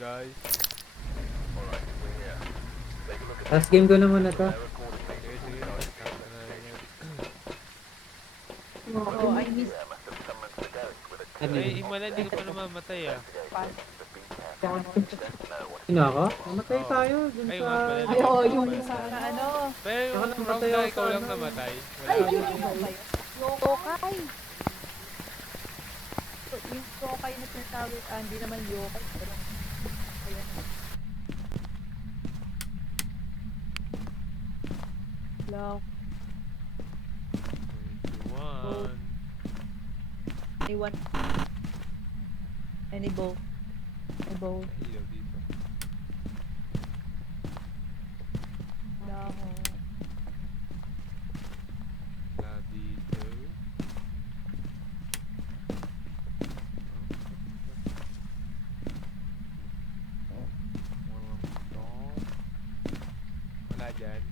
guys. Last game ko naman na to. Sige, sige. Sakto na yan. Oh, I missed. Ano Ay, yun? Himala, hindi ka pa namamatay ah. Sino ako? Namatay Oo. tayo dun Ay, sa... nga pala. Ay, oo, Ikaw yung pala. sa ano. Pero yung Saka round namatay na ako ikaw sa lang ano. namatay. Ay, Wala. yun ba yun? Yokai. Yung yokai na tinatawag, hindi naman yokai. Pero, ayan. Love. 21. Anyone? Any bow? Any bow? Ilaw dito. Laho. Wala dito. Walang to. Wala dyan.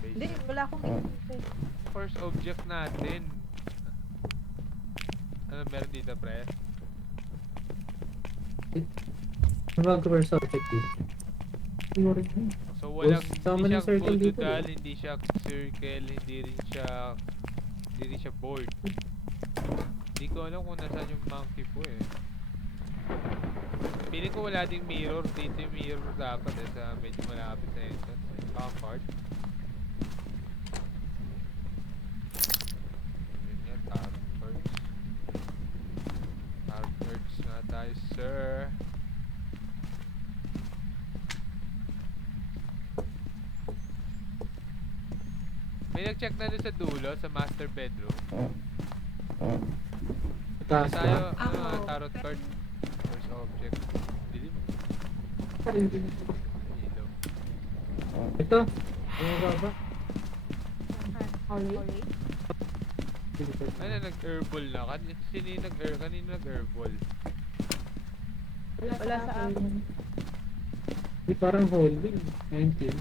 Hindi, Base. wala akong nakikita eh. First object natin. Ano meron dito, pre? Ano ba ang first objective? So walang, tama hindi na siya circle dito, bulldodal, hindi siya circle, hindi rin siya board. Hindi ko alam kung nasaan yung monkey po eh. Piling ko wala ding mirror, dito yung mirror dapat eh, sa medyo malapit sa entrance. Card. Yun yan, tarot cards. Tarot cards nga tayo, sir. May nag-check na doon sa dulo, sa master bedroom. Taas Tayo, ba? tarot card. First object. Dilim. Ilaw. Ito. Ano ba ba? Sorry. Ano, nag-herbal na? Sino yung kanino nag-herbal? Wala sa akin. Di parang holding. 19.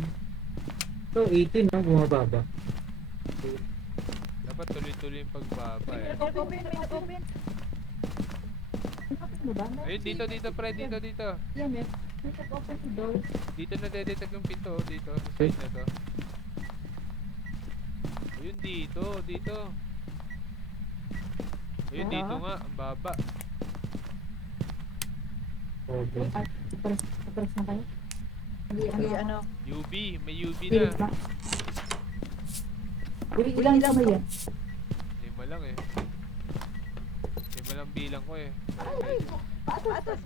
So 18 na bumababa. Dapat tuloy-tuloy yung pagbaba eh. Nag-open, may nag-open. Ayun, dito, pre, dito. Yan eh. May nag-open si door. Dito na dedetect yung pinto, dito, sa side na to. Ayun, dito. Ayun, dito nga, ang baba. Okay. Tapos na kayo? Hindi, ano. UV, may UV na. Ilang ba yan? 5 lang eh. 5 lang bilang ko eh. Atas.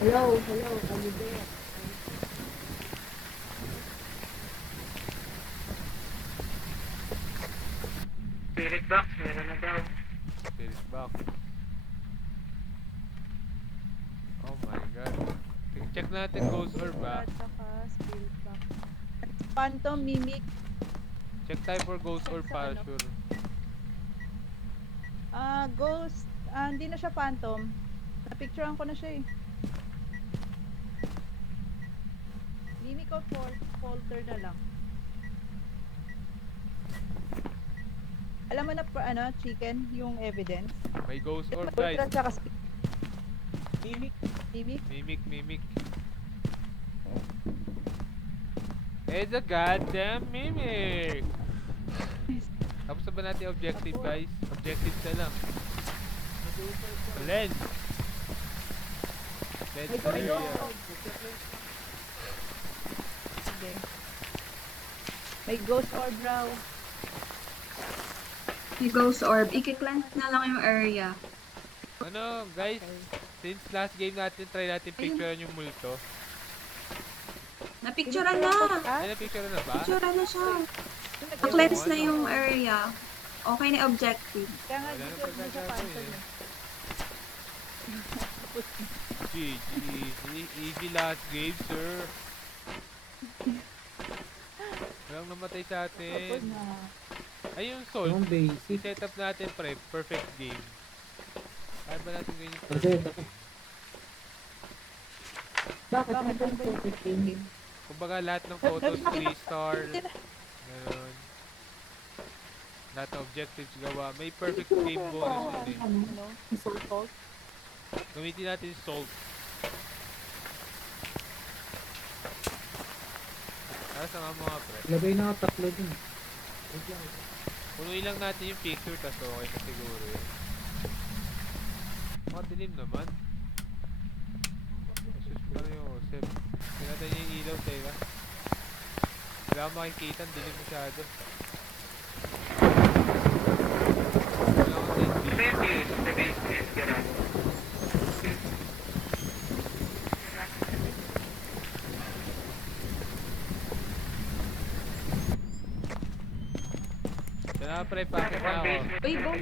Hello, are you there? Spirit box, meron na daw. Spirit box. Oh my god. Check natin ghost orb ba? At saka spirit box. Phantom, mimic. Check tayo for ghost orb para sure. Ghost. Hindi na siya phantom. Napicturean ko na siya eh. Mimic o folder na lang. Alam mo na chicken, yung evidence. May ghost orb guys. Ultra tsaka mimic. Mimic. It's a goddamn mimic! Tapos na ba natin objective guys? Objective na lang. Lens! Lens area. Sige. May ghost orb raw. May ghost orb. I-cleanse na lang yung area. Ano guys? Since last game natin, try natin picturean yung multo. Napicturean na! Ay, na-picture na ba? Picturean na siya. Na-cleanse na yung area. Okay na yung objective. Kaya nga, Wala na dito na siya pagkagawin phantom eh. eh. GG, easy last game, sir. Walang namatay sa Tapos atin. na. Ay, yung Soul. Yung basic. Set up natin, pre. Perfect game. Kaya ba natin ganyan yung Kasi, perfect game? Bakit? Bakit? Ano ba Ano ba yung yung perfect game? game? Kumbaga, lahat ng photos, 3 star. Ganun. Lahat ng objectives gawa. May perfect game bonus yun eh. Ano? Soul Salt? Gamitin natin yung Salt. Para sa mga pre. ilagay na ako tatlo dun. Wait lang. Punuin lang natin yung picture, tas okay na siguro yun. Madilim naman. Asus pa rin yung Osep. Pinatay niya yung ilaw, teka. Wala akong makikita, ang dilim masyado. Wala akong net view. Kaya pre, pakit na ako. Uy, boom.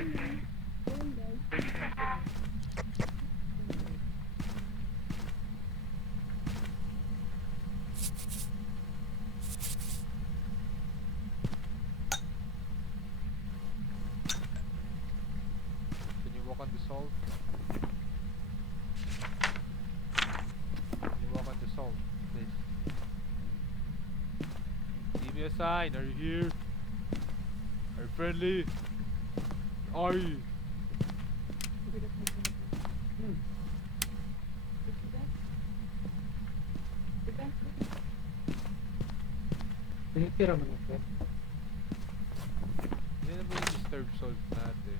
Can you walk on the salt? Can you walk on the salt, please? Give me a sign. Are you here? Are you friendly? Are you? Tinitira mo na ito. Hindi na ba yung disturb salt natin?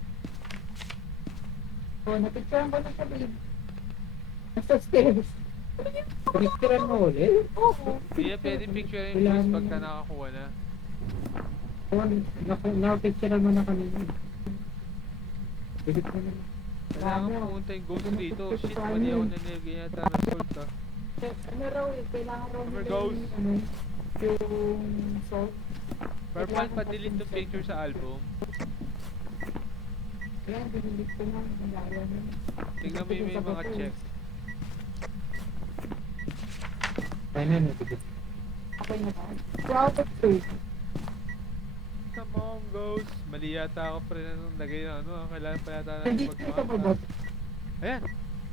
Oh, napicturean ko na sa babe. Nasa stairs. Tinitiran mo ulit? Oo. Hindi na pwede picture yung Kailangan voice mo pagka na. nakakuha na. Nakapicturean mo na kanina. Edit mo na. Kailangan Ano? pumunta yung ghost Ano dito. picture Shit, sa mali ako amin? nanilagay yata ng salt ah. Ano raw eh, kailangan raw Summer nila goes. yung, ano, yung salt. Purple pa delete the picture sa album. Ayan, dinilig ko na. Nalayan na. Tingnan mo yung may mga check. Kaya na, nabigit. Okay na ba? 2 out of 3. Come on, ghost. Mali yata ako pre na nung lagay ng ano. Kailangan pa yata natin Nandito ka pa ba? magmamap. Ayan.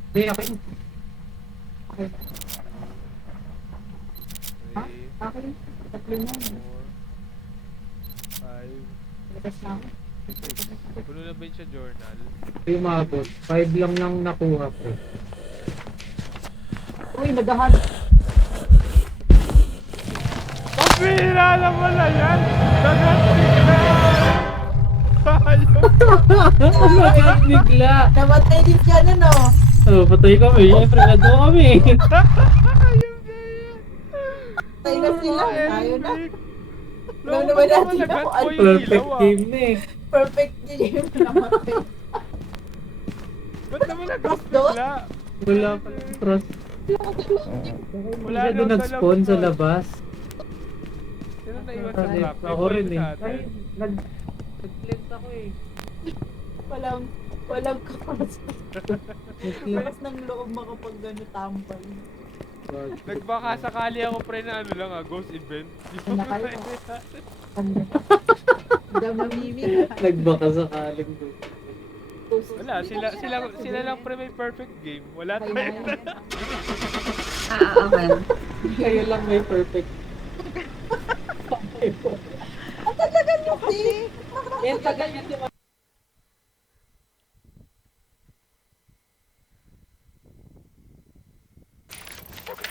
Hindi, okay. Okay. Ha? 3, Okay. Tatlo na. 4, 5, Labas na ako. 6. Puno na ba yun siya journal? Hindi umabot. 5 lang nang nakuha ko. Uy, naghahanap. Pambira naman na yan! Nagatig na! Ayaw! Bakit bigla? Namatay din siya na, no? Oh, patay kami. Siyempre, nado kami. Ayaw na yan! Patay na sila. Tayo na. Loko naman ba natin naman ako, agad po yung Perfect ilaw ah? game na eh. Perfect game. Namatay. Ba't naman agad Doon? bigla? Wala pa ng trust. Wala Wala doon nang nag-spawn sa dalap labas. Sino naiwan sa Ay, trap? May ako boy rin sa eh. atin. Nag-click ako eh. Walang kapas. Nag-click. Lakas ng loob makapag gano tambay. Nagbaka sakali ako pre na ano lang ah, ghost event. Ano kayo? Ano? Daw namimig. Nagbaka sakaling doon. Wala, sila lang pre may perfect game. Wala Okay tayo. na yan. Okay. Kayo lang may perfect. Ang tagal nyo kasi. Yan, tagal niya